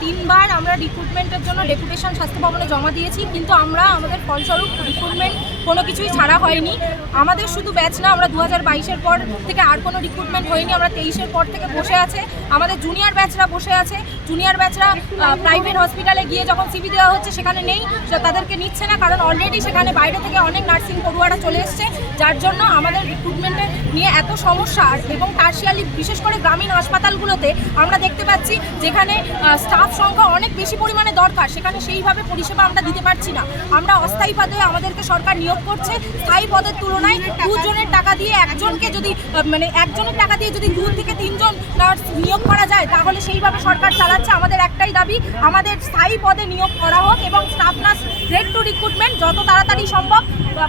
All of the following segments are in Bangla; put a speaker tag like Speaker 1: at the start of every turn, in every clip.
Speaker 1: তিনবার আমরা রিক্রুটমেন্টের জন্য ডেপুটেশন স্বাস্থ্য ভবনে জমা দিয়েছি কিন্তু আমরা আমাদের ফলস্বরূপ রিক্রুটমেন্ট কোনো কিছুই ছাড়া হয়নি। আমাদের শুধু ব্যাচ না, আমরা দু হাজার বাইশের পর থেকে আর কোনো রিক্রুটমেন্ট হয়নি, আমরা তেইশের পর থেকে বসে আছে। আমাদের জুনিয়র ব্যাচরা বসে আছে। জুনিয়র ব্যাচরা প্রাইভেট হসপিটালে গিয়ে যখন সিবি দেওয়া হচ্ছে, সেখানে নেই। তাদেরকে নিচ্ছে না, কারণ অলরেডি সেখানে বাইরে থেকে অনেক নার্সিং পড়ুয়ারা চলে এসছে। যার জন্য আমাদের রিক্রুটমেন্টের নিয়ে এত সমস্যা। এবং টার্সিয়ালি বিশেষ করে গ্রামীণ হাসপাতালগুলোতে আমরা দেখতে পাচ্ছি, যেখানে স্টাফ সংখ্যা অনেক বেশি পরিমাণে দরকার। সেখানে সেইভাবে পরিষেবা আমরা দিতে পারছি না। আমরা অস্থায়ী পদে আমাদেরকে সরকার নিয়োগ করছে। স্থায়ী পদের তুলনায় দুজনের টাকা দিয়ে একজনকে যদি মানে একজনের টাকা দিয়ে যদি দু থেকে তিনজন নার্স নিয়োগ করা যায়, তাহলে সেইভাবে সরকার চালাচ্ছে আমাদের একটাই দাবি। আমাদের স্থায়ী পদে নিয়োগ করা হোক এবং staff nurse grade two recruitment যত তাড়াতাড়ি সম্ভব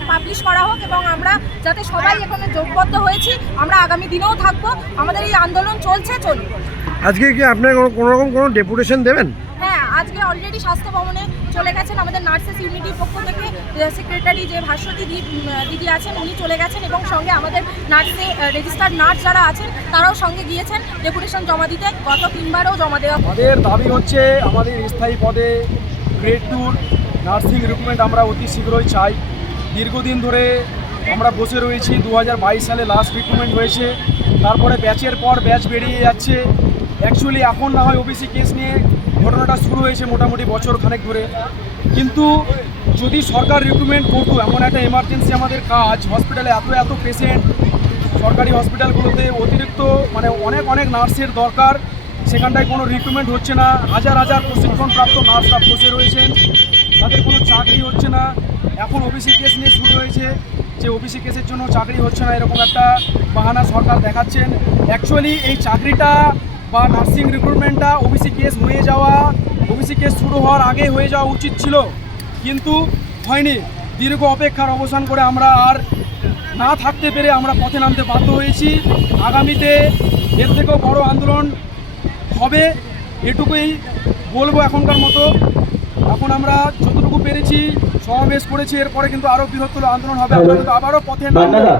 Speaker 1: পাবলিশ করা হোক এবং আমরা যাতে সবাই এখানে যোগবদ্ধ হয়েছি, আমরা আগামী দিনেও থাকব। আমাদের এই আন্দোলন চলছে চলবে
Speaker 2: আজকে কি আপনার কোনো রকম কোনো ডেপুটেশন দেবেন?
Speaker 1: আজকে অলরেডি স্বাস্থ্য ভবনে চলে গেছেন আমাদের নার্সেস ইউনিটির পক্ষ থেকে সেক্রেটারি যে ভাস্বতী দিদি আছেন, উনি চলে গেছেন এবং সঙ্গে আমাদের নার্সে রেজিস্টার্ড নার্স যারা আছেন, তারাও সঙ্গে গিয়েছেন ডেপুটেশন জমা দিতে। গত তিনবারও জমা দেওয়া
Speaker 3: আমাদের দাবি হচ্ছে আমাদের স্থায়ী পদে গ্রেড টুর নার্সিং রিক্রুটমেন্ট আমরা অতি শীঘ্রই চাই। দীর্ঘদিন ধরে আমরা বসে রয়েছি, দু হাজার বাইশ সালে লাস্ট রিক্রুটমেন্ট হয়েছে। তারপরে ব্যাচের পর ব্যাচ বেরিয়ে যাচ্ছে। অ্যাকচুয়ালি এখন না হয় ওবিসি কেস নিয়ে ঘটনাটা শুরু হয়েছে মোটামুটি বছর খানেক ধরে। কিন্তু যদি সরকার রিক্রুটমেন্ট করতো, এমন একটা এমার্জেন্সি আমাদের কাজ হসপিটালে এত এত পেশেন্ট সরকারি হসপিটালগুলোতে অতিরিক্ত মানে অনেক অনেক নার্সের দরকার, সেখানটায় কোনো রিক্রুটমেন্ট হচ্ছে না। হাজার হাজার প্রশিক্ষণপ্রাপ্ত নার্সরা বসে রয়েছেন। তাদের কোনো চাকরি হচ্ছে না। এখন ওবিসি কেস নিয়ে শুরু হয়েছে। যে ওবিসি কেসের জন্য চাকরি হচ্ছে না, এরকম একটা বাহানা সরকার দেখাচ্ছেন। অ্যাকচুয়ালি এই চাকরিটা বা নার্সিং রিক্রুটমেন্টটা ওবিসি কেস হয়ে যাওয়া ওবিসি কেস শুরু হওয়ার আগে হয়ে যাওয়া উচিত ছিল। কিন্তু হয়নি। দীর্ঘ অপেক্ষার অবসান করে আমরা আর না থাকতে পেরে আমরা পথে নামতে বাধ্য হয়েছি। আগামীতে এর থেকেও বড় আন্দোলন হবে এটুকুই বলব এখনকার মতো। এখন আমরা যতটুকু পেরেছি সমাবেশ করেছি এরপরে কিন্তু আরও বৃহত্তর আন্দোলন হবে। আমরা কিন্তু আবারও পথে নামবো।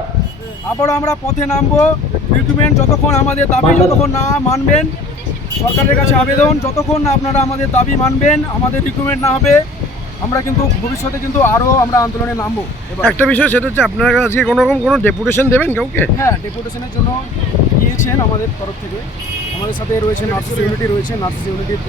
Speaker 3: আবারও আমরা পথে নামবো। রিক্রুটমেন্ট যতক্ষণ আমাদের দাবি যতক্ষণ না মানবেন সরকারের কাছে আবেদন যতক্ষণ না আপনারা আমাদের দাবি মানবেন আমাদের রিক্রুটমেন্ট না হবে আমরা কিন্তু ভবিষ্যতে কিন্তু আরও আমরা আন্দোলনে নামবো।
Speaker 2: একটা বিষয় সেটা হচ্ছে আপনারা আজকে কোনো রকম কোনো ডেপুটেশন দেবেন কাউকে?
Speaker 3: হ্যাঁ ডেপুটেশনের জন্য গিয়েছেন আমাদের তরফ থেকে। আমাদের সাথে রয়েছে নার্সিং ইউনিটি রয়েছে নার্সিং ইউনিটির